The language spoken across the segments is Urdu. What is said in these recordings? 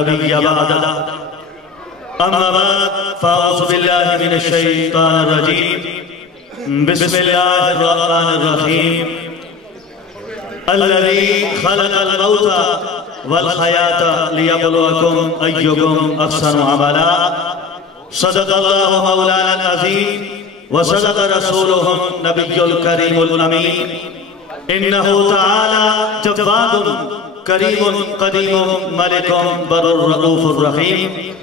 نبي بعد أما بعد فأعوذ بالله من الشيطان الرجيم بسم الله الرحمن الرحيم الذي خلق الموت والحياة ليبلوكم أيكم أحسن عملا صدق الله مولانا العظيم وصدق رسوله النبي الكريم الأمين إنه تعالى جواد كريم قديم ملك بر رؤوف الرحيم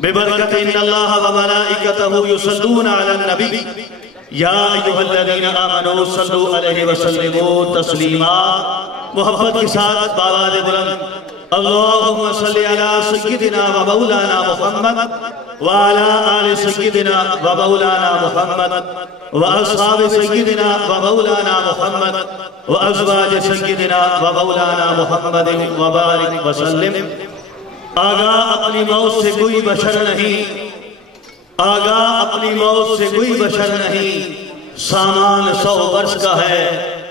ببركة إن الله وملائكته يصلون على النبي يا أيها الذين آمنوا صلوا عليه وسلموا تسليما محبت کے ساتھ باواد بلند اللهم صل على سيدنا ومولانا محمد وعلى آل سيدنا ومولانا محمد وأصحاب سيدنا ومولانا محمد وأزواج سيدنا ومولانا محمد وبارك وسلم آگاہ اپنی موت سے کوئی بشر نہیں آگاہ اپنی موت سے کوئی بشر نہیں سامان 100 برس کا ہے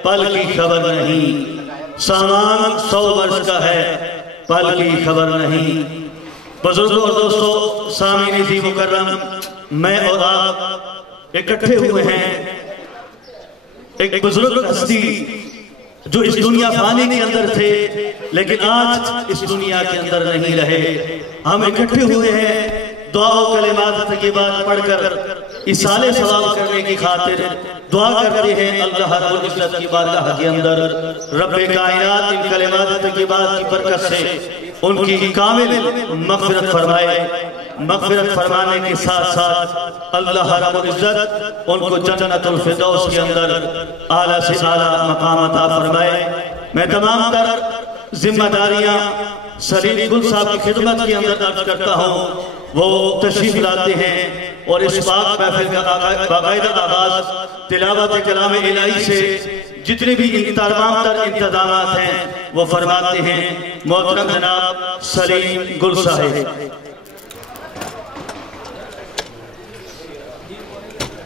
پل کی خبر نہیں سامان 100 برس کا ہے پل کی خبر نہیں بزرگوں اور دوستوں سامعین عزیز مکرم میں اور آپ اکٹھے ہوئے ہیں ایک بزرگ ہستی جو اس دنیا فانی کے اندر تھے لیکن آج اس دنیا کے اندر نہیں رہے ہم اکٹھے ہوئے ہیں دعا و کلمات طیبات پڑھ کر اصالِ ثواب کرنے کی خاطر دعا کرتے ہیں اللہ رب العزت کی بارگاہ کے اندر رب کائنات ان کلمات طیبات کی برکت سے ان کی کامل مغفرت فرمائے مغفرت فرمانے کے ساتھ ساتھ اللہ رب العزت ان کو جنت الفردوس کے اندر اعلیٰ سے اعلیٰ مقام عطا فرمائے میں تمام تر ذمہ داریاں سلیم گل صاحب کی خدمت کے اندر عرض کرتا ہوں وہ تشریف لاتے ہیں اور اس پاک محفل کا باقاعدہ آغاز تلاوت کلام الہی سے جتنے بھی تمام تر انتظامات ہیں وہ فرماتے ہیں محترم جناب سلیم گل صاحب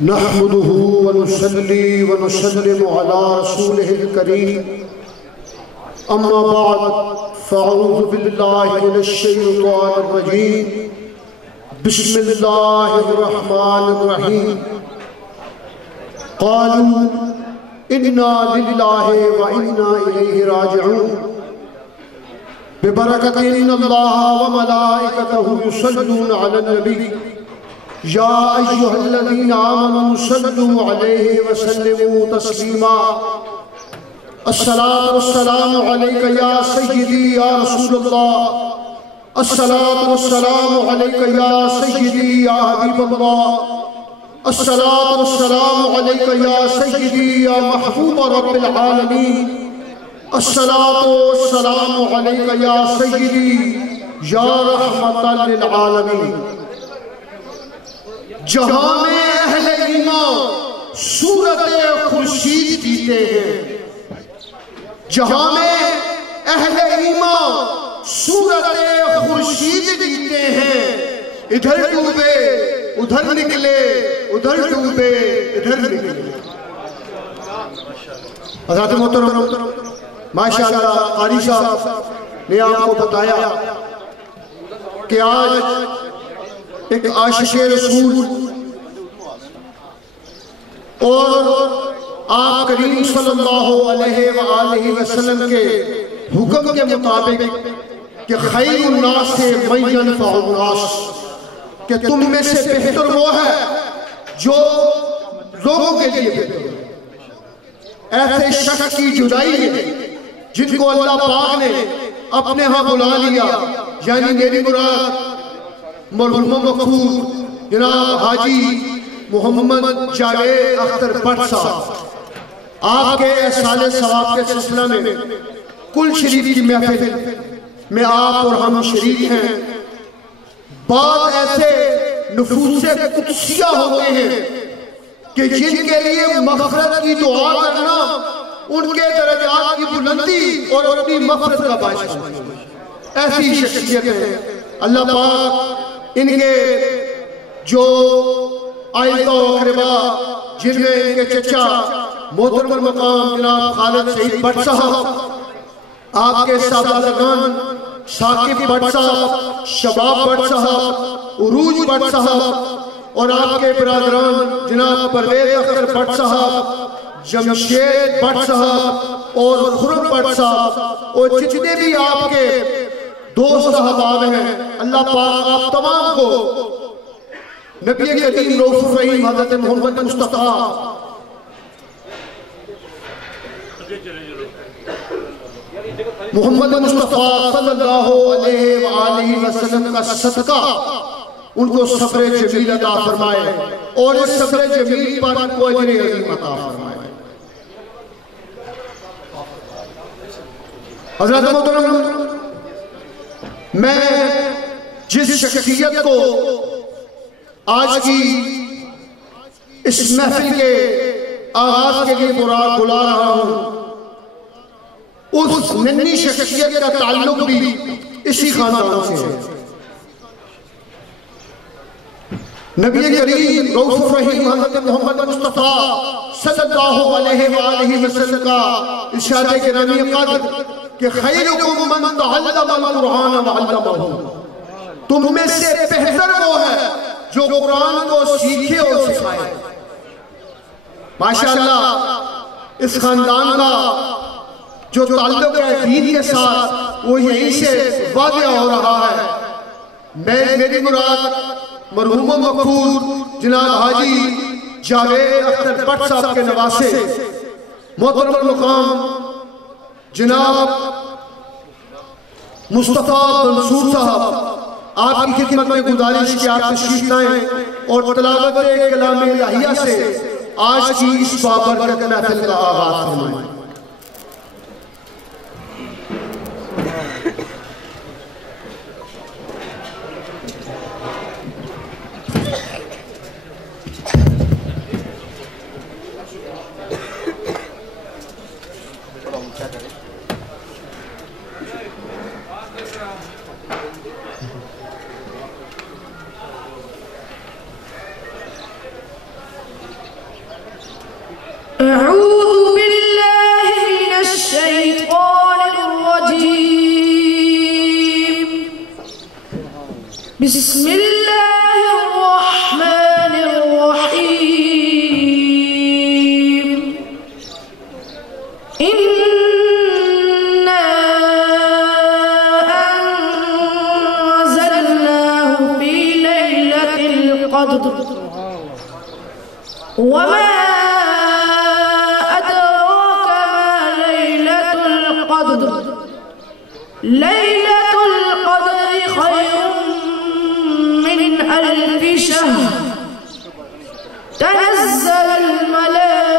نحمده ونصلي ونسلم على رسوله الكريم أما بعد فأعوذ بالله من الشيطان الرجيم بسم الله الرحمن الرحيم قالوا إنا لله وإنا إليه راجعون ببركة إن الله وملائكته يصلون على النبي يا أيها الذين آمنوا صلوا عليه وسلموا تسليما الصلاة والسلام عليك يا سيدي يا رسول الله الصلاة والسلام عليك يا سيدي يا حبيب الله الصلاة والسلام عليك يا سيدي يا محبوب رب العالمين الصلاة والسلام عليك يا سيدي يا رحمة للعالمين جہاں میں اہل ایمان صورت خورشید جیتے ہیں جہاں میں اہل ایمان صورت خورشید جیتے ہیں ادھر ڈوبے ادھر نکلے ادھر ڈوبے ادھر نکلے حضرت محترم ماشاءاللہ قاری صاحب نے آپ کو بتایا کہ آج ایک عاشق رسول اور آپ کریم صلی اللہ علیہ وآلہ وسلم کے حکم کے مطابق کہ خیر الناس سے من ینفع الناس کہ تم میں سے بہتر وہ ہے جو لوگوں کے لیے بہتر ایسے شخص کی جدائی ہے جن کو اللہ پاک نے اپنے ہاں بلا لیا یعنی میری مراد مرحوم مغفور جناب حاجی محمد جاوید اختر بٹ صاحب آپ کے احسان ثواب کے سلسلہ میں کل شریف کی محفل میں آپ اور ہم شریک ہیں بعض ایسے نفوس قدسیہ ہوتے ہیں کہ جن کے لیے مغفرت کی دعا کرنا ان کے درجات کی بلندی اور اپنی مغفرت کا باعث ہے ایسی شخصیت ہے اللہ پاک ان کے جو آئیدہ و اقربا جن میں ان کے چچا محترم المقام جناب خالد سعید بٹ صاحب آپ کے سادہ لگان ثاقب بٹ صاحب، شباب بٹ صاحب، عروج بٹ صاحب اور آپ کے برادران جناب پرویز اختر بٹ صاحب، جمشید بٹ صاحب اور خرم بٹ صاحب اور جتنے بھی آپ کے دوست احباب ہیں، اللہ پاک آپ تمام کو نبی کریم رؤوف الرحیم حضرت محمد مصطفیٰ صلی اللہ علیہ وآلہ وسلم کا صدقہ ان کو صبر جمیل عطا فرمائے اور اس صبر جمیل پر ان کو اجر عظیم عطا فرمائے۔ حضرت محترم، میں جس شخصیت کو آج کی اس محفل کے آغاز کے لیے بلا رہا ہوں، اس ننھی شخصیت کا تعلق بھی اسی خاندان سے ہے۔ نبی کریم رؤوف الرحیم حضرت محمد مصطفیٰ صلی اللہ علیہ وآلہ وسلم کا ارشاد گرامی قدر کہ خیرکم من تعلم القرآن وعلمہ، تم میں سے بہتر وہ ہے جو قرآن کو سیکھے اور سکھائے۔ ماشاءاللہ اس خاندان کا جو تعلق ہے دین کے ساتھ وہ یہیں سے واضح ہو رہا ہے۔ میری مراد مرحوم و مغفور جناب حاجی جاوید اختر بٹ صاحب کے نواسے محترم المقام جناب مصطفیٰ منصور صاحب، آپ کی خدمت میں گزارش کہ آپ تشریف لائیں اور تلاوت کلام الہیہ سے آج کی اس بابرکت محفل کا آغاز فرمائیں۔ أعوذ بالله من الشيطان الرجيم. بسم الله الرحمن الرحيم. إنا أنزلناه في ليلة القدر وما ليلة القدر خير من ألف شهر تنزل الملائكة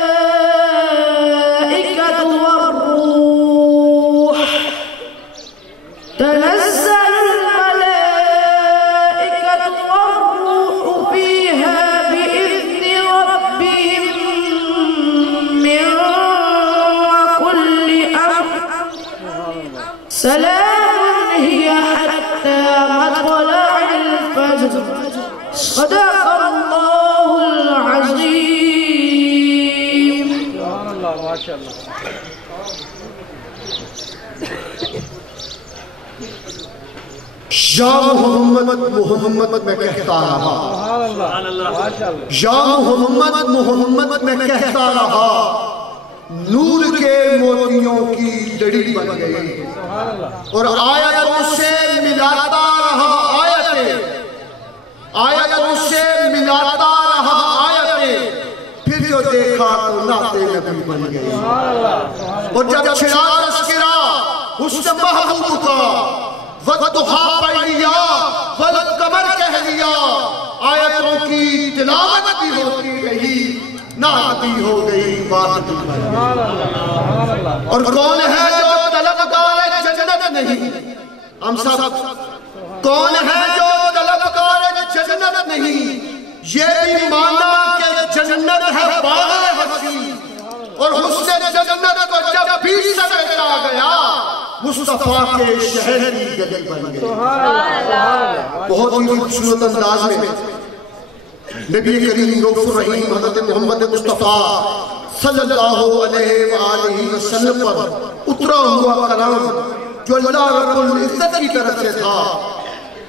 والروح فيها بإذن ربهم من كل أمر سلام هي حتى مطلع الفجر. صدق الله العظيم. سبحان الله ما شاء الله. یا محمد محمد میں کہتا رہا، یا محمد محمد میں کہتا رہا، نور کے موتیوں کی لڑی بن گئی اور آیتوں سے ملاتا رہا آیتوں سے ملاتا رہا آیتیں، پھر جو دیکھا تو نعت نبی بن گئی اور جب چھڑا تذکرہ حسن محبوب کا وَالضُّحَىٰ پڑھ لیا وَالْقَمَرَ کہہ لیا، آیتوں کی تلاوت بھی ہوتی رہی، نعت بھی ہو گئی بات۔ اور کون ہے جو طلبگار جنت نہیں؟ ہم سب کون ہے جو طلبگار جنت نہیں؟ یہ بھی مانا کہ جنت ہے باغ حسین اور حسن جنت کو جب بھی سمیٹا گیا مصطفیٰ کے شہر کی گلی بن گئی۔ بہت ہی خوبصورت انداز میں نبی کریم رؤوف الرحیم حضرت محمد مصطفیٰ صلی اللہ علیہ وآلہ وسلم پر اترا ہوا کلام جو اللہ رب العزت کی طرف سے تھا۔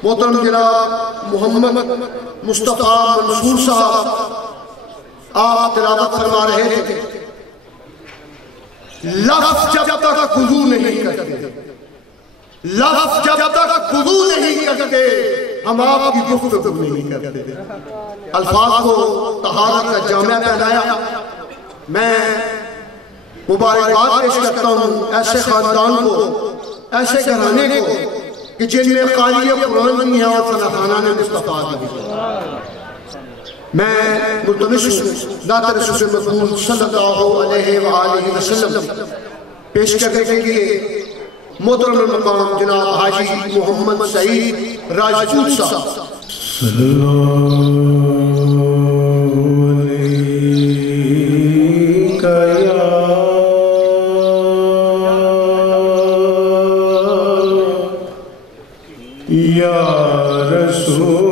محترم جناب محمد مصطفیٰ منصور صاحب آپ تلاوت فرما رہے تھے، لفظ جب تک وضو نہیں کرتے، لفظ جب تک وضو نہیں کرتے ہم آپ کی گفتگو نہیں کرتے۔ الفاظ کو طہارت کا جامعہ پہنایا۔ میں مبارکباد پیش کرتا ہوں ایسے خاندان کو، ایسے گھرانے کو کہ جن میں قاری قرآن بھی ہے اور فلاخانہ مصطفیٰ بھی ہے۔ میں ملتمس ہوں ذات رسول مقبول صلی اللہ علیہ وآلہ وسلم پیش کرنے کے لیے محترم المقام جناب حاجی محمد سعید راجپوت صاحب۔ صلی اللہ یا رسول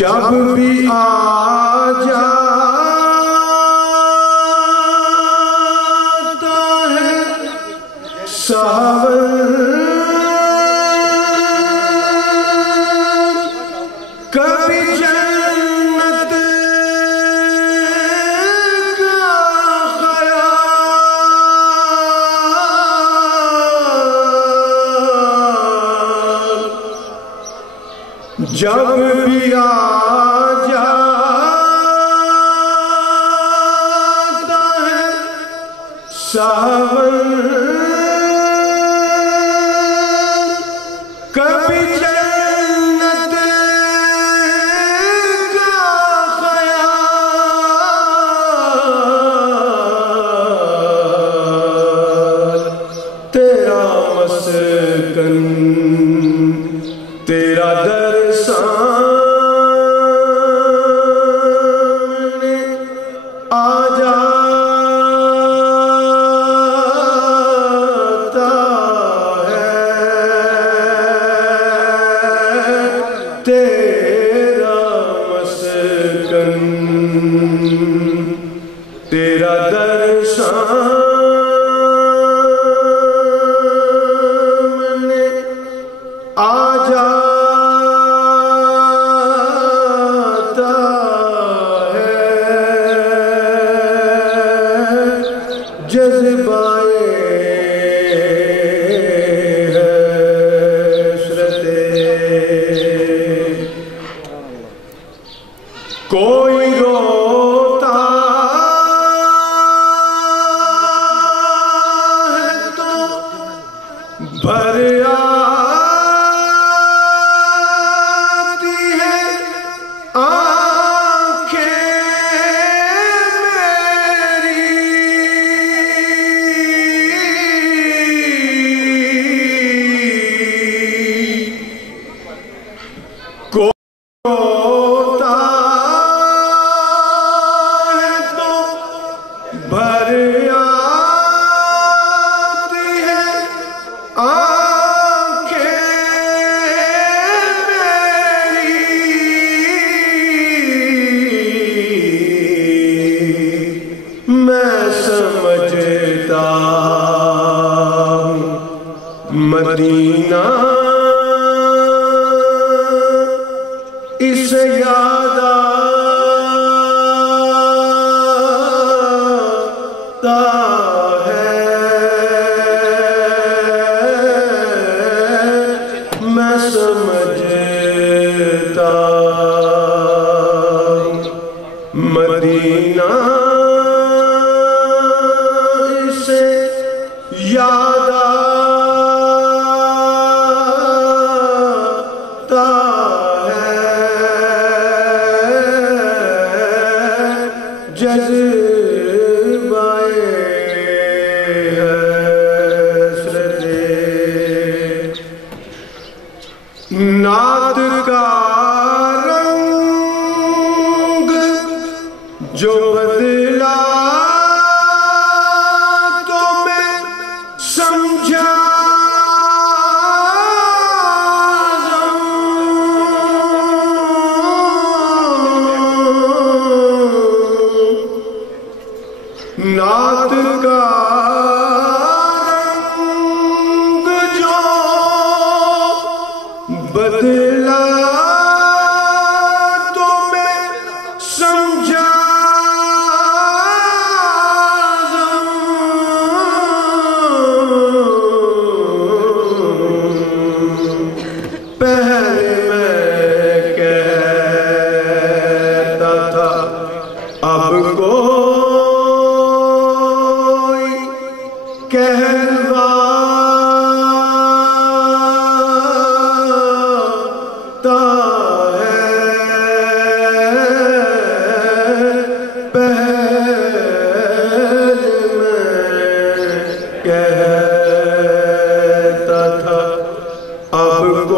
جب بھی آ جاتا ہے ساون، کبھی جنت کا خیال، جب بھی ساون، کبھی جنت کا خیال، تیرا مسکن تیرا در سامنے آ جا، تیرا در سامنے آ جاتا ہے، جذبہ ہے کوئی روتا ہے تو بھر آتی ہے آنکھیں میری کوئی روتا ہے تو بھر آتی ہے آنکھیں میری میں سمجھتا ہوں مدینہ اسے یاد آتا ہے میں سمجھتا ہوں مدینہ اسے یاد آتا ہے جذبۂ حسرت نعت کا رنگ جو بدلا تو میں سمجھا نعت کا رنگ جو بدلا تو میں سمجھا پہلے میں کہتا تھا اب کوئی کہلواتا ہے پہلے میں کہتا تھا اب کوئی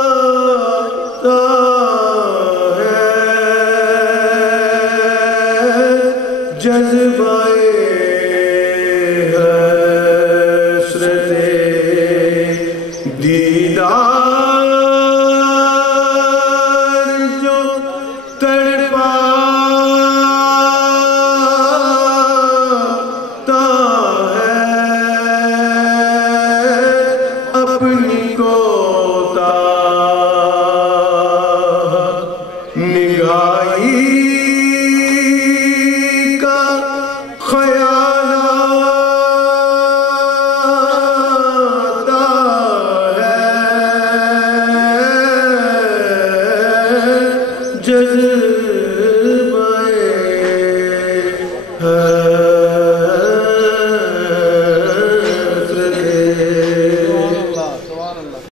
کہلواتا ہے جذبۂ